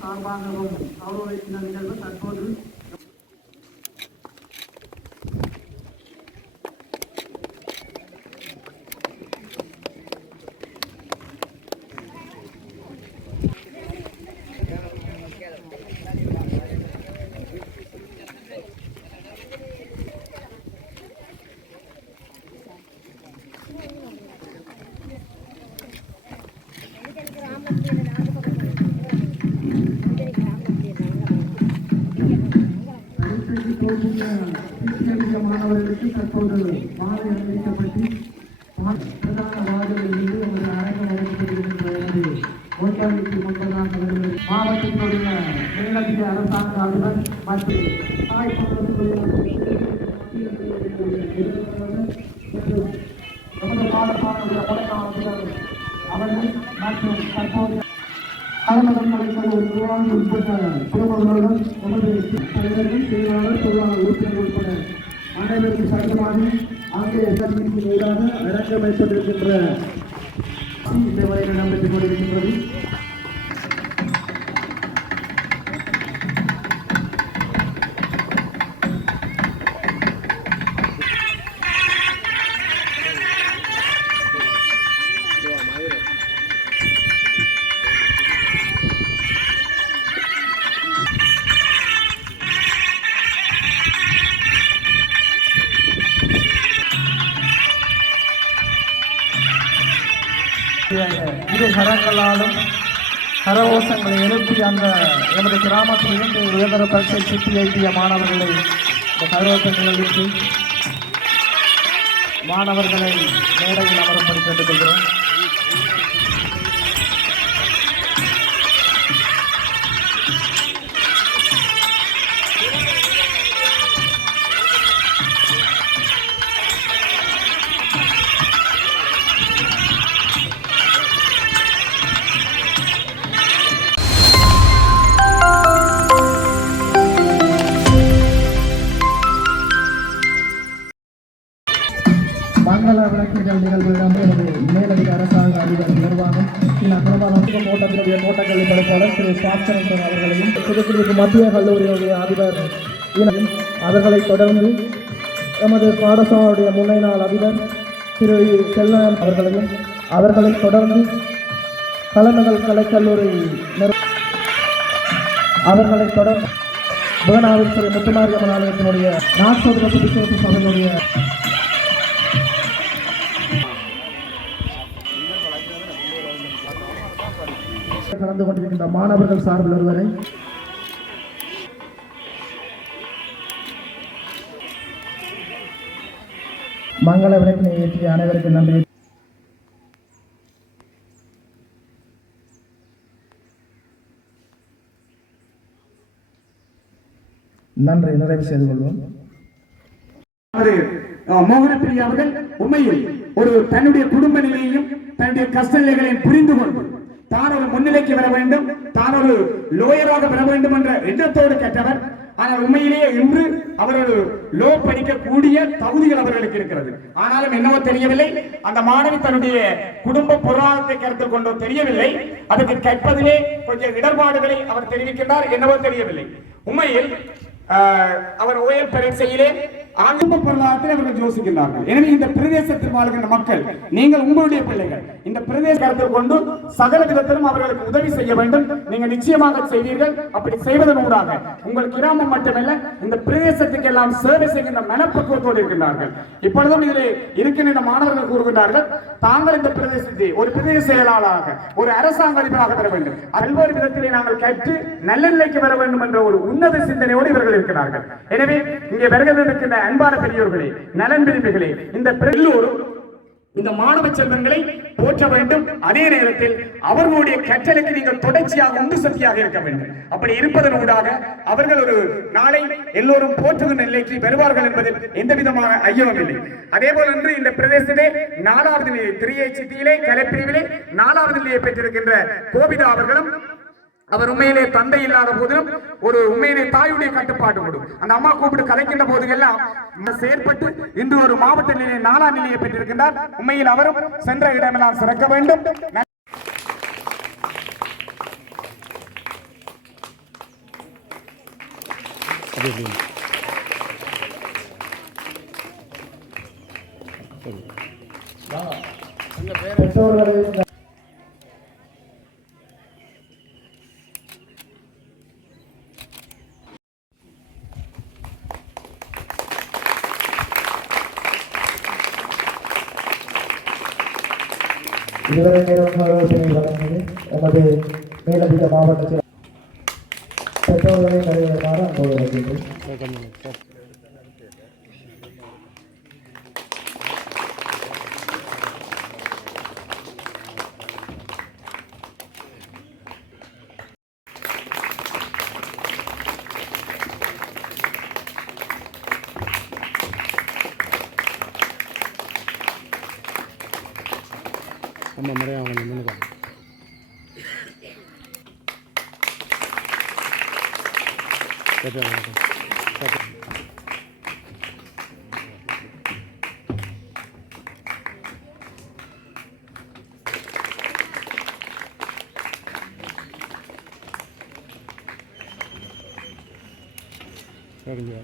சார்பாகவும் கௌரவிக்கிற நிகழ்வு தற்போது பரீட்சைக்கு போகின்ற மாணவர்களுக்கு தற்போது மாலை அனுமதிக்கப்பட்டு பிரதான வாதிலிருந்து ஒரு அரங்கம் ஒதுக்கப்பட்டிருக்கின்றது ஓய்வளிக்கு முன்பதாக வருகிறது மாவட்டத்தினுடைய மேலதிக அரசாங்க அதிபர் மற்றும் தாய் அவர்கள் மற்றும் தற்போது தலைநகர் நடைபெறும் உட்பட்ட குடும்பங்களுடன் நமது தலைவர்கள் செயலாளர் பொருளாளர் உறுப்பினர் உட்பட அனைவருக்கும் சட்டமாக ஆங்கில சட்டத்திற்கு எதிராக அரங்கம் இந்த வரையில் நடைபெற்றுக் கொண்டிருக்கின்றது. கரங்களாலும் கரகோஷங்களை எழுப்பி அந்த எமது கிராமத்தில் இருந்து உயர்தர பரீட்சை சுற்றி எழுதிய மாணவர்களை இந்த கரகோஷ மாணவர்களை மேடையில் அமரும்படி கேட்டுக்கொள்கிறோம். மங்கள விளக்குகள் நிகழ்வுகளிடம் எனது மேலதிக அரசாங்க அதிபர் நிர்வாகம் சில பிரபல ஓட்டத்தினுடைய தோட்டக்கல்வி படைப்பாளர் திரு சாஸ்திரன் அவர்களையும் புதுக்குடிக்கு மத்திய கல்லூரியுடைய அதிபர் அவர்களை அவர்களைத் தொடர்ந்து எமது பாடசாலையுடைய முன்னை நாள் அதிபர் திரு செல்வன் அவர்களையும் அவர்களைத் தொடர்ந்து கலைமகள் கலைக்கல்லூரி அவர்களை அவர்களைத் தொடர்ந்து புவனாவில் ஸ்ரீ முத்துமாரியம்மன் ஆலயத்தினுடைய நாற்பது வருஷ விசேஷ சபையினுடைய கலந்து கொண்டிருக்கின்ற மாணவர்கள் சார்பில் ஒருவரை. மங்கள விளக்கினை ஏற்றிய அனைவருக்கும் நன்றி. நன்றி நிறைவு செய்து கொள்வோம். மோகனப்பிரியா அவர்கள் உண்மையில் ஒரு தன்னுடைய குடும்ப நிலையையும் தன்னுடைய கஷ்ட நிலைகளையும் புரிந்து கொண்டு தான் ஒரு முன்னிலைக்கு வர வேண்டும். தான் ஒரு லோயராக வர வேண்டும் என்ற எண்ணத்தோடு கேட்டவர். ஆனால் உண்மையிலேயே இன்று அவர் ஒரு லோ படிக்கக்கூடிய தகுதிகள் அவர்களுக்கு இருக்கிறது. ஆனாலும் என்னவோ தெரியவில்லை. அந்த மாணவி தன்னுடைய குடும்ப பொருளாதாரத்தை கருத்தில் கொண்டோ தெரியவில்லை. அதற்கு கற்பதிலே கொஞ்சம் இடர்பாடுகளை அவர் தெரிவிக்கின்றார். என்னவோ தெரியவில்லை. உண்மையில் ஆஹ், அவர் ஓயல் பெருசையிலே ஆகம பொருளாதாரத்தில் அவர்கள் யோசிக்கின்றார்கள். எனவே இந்த பிரதேசத்தில் வாழ்கின்ற மக்கள் நீங்கள் உங்களுடைய பிள்ளைகள் இந்த பிரதேச கருத்தை கொண்டு சகல விதத்திலும் அவர்களுக்கு உதவி செய்ய வேண்டும். நீங்க நிச்சயமாக செய்வீர்கள். அப்படி செய்வதன் ஊடாக உங்கள் கிராமம் மட்டுமல்ல இந்த பிரதேசத்துக்கு எல்லாம் சேவை செய்கின்ற மனப்பக்குவத்தோடு இருக்கின்றார்கள். இப்பொழுதும் இதில் இருக்கின்ற மாணவர்கள் கூறுகின்றார்கள் தாங்கள் இந்த பிரதேசத்தை ஒரு பிரதேச செயலாளராக ஒரு அரசாங்க அதிபராக பெற வேண்டும். பல்வேறு விதத்திலே நாங்கள் கேட்டு நல்ல நிலைக்கு வர வேண்டும் என்ற ஒரு உன்னத சிந்தனையோடு இவர்கள் இருக்கிறார்கள். எனவே இங்கே வருகிறது இருக்கின்ற அன்பான பெரியோர்களே நலன் விரும்பிகளே இந்த பெல்லோரும் இந்த மாணவ செல்வங்களை போற்ற வேண்டும். அதே நேரத்தில் அவர்களுடைய கற்றலுக்கு நீங்கள் தொடர்ச்சியாக உந்து சக்தியாக இருக்க வேண்டும். அப்படி இருப்பதன் ஊடாக அவர்கள் ஒரு நாளை எல்லோரும் போற்றுகின்ற நிலைக்கு வருவார்கள் என்பதில் எந்த விதமான ஐயமும் இல்லை. அதே போல இன்று இந்த பிரதேசத்திலே நாலாவது நிலையை திரியச்சித்தியிலே கலைப்பிரிவிலே நாலாவது நிலையை பெற்றிருக்கின்ற கோபிதா அவர்களும் அவர் உண்மையிலே தந்தை இல்லாத போதிலும் ஒரு உண்மையிலே தாயுடைய கட்டுப்பாடு கொடும் அந்த அம்மா கூப்பிட்டு கலைக்கின்ற போதெல்லாம் செயற்பட்டு இன்று ஒரு மாவட்ட நிலையை நாலாம் நிலையை பெற்றிருக்கின்றார். உண்மையில் அவரும் சென்ற இடமெல்லாம் சிறக்க வேண்டும். பெற்றோர்களை இதுவரை நேரம் ஆலோசனை வழங்கியது எமது மேலதிக மாவட்டத்தில் பெற்றோர்களை கருதுமாறு அன்போடு வருகின்றேன். நம்ம முறையாக அவங்க நின்று சரிங்க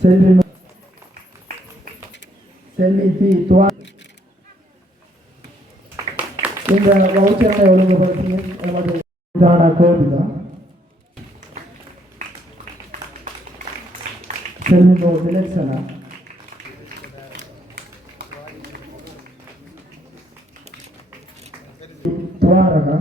செல்வி செல்வி பி துவா இந்த வவுச்சரை ஒழுங்குபடுத்திய எமது தானா கோபிதா. செல்வி நோ விலட்சணா துவாரகா.